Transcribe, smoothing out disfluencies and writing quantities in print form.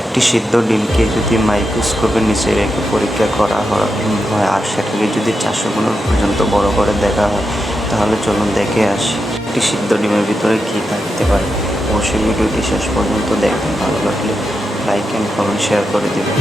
একটি সিদ্ধ ডিমকে যদি মাইক্রোস্কোপের নিচে রেখে পরীক্ষা করা হয় আর সেটাকে যদি 400 গুণ পর্যন্ত বড় করে দেখা হয়, তাহলে চলুন দেখে আসি একটি সিদ্ধ ডিমের ভিতরে কী থাকতে পারে। অবশ্যই ভিডিওটি শেষ পর্যন্ত দেখবেন। ভালো লাগলে লাইক অ্যান্ড কমেন্ট শেয়ার করে দেবেন।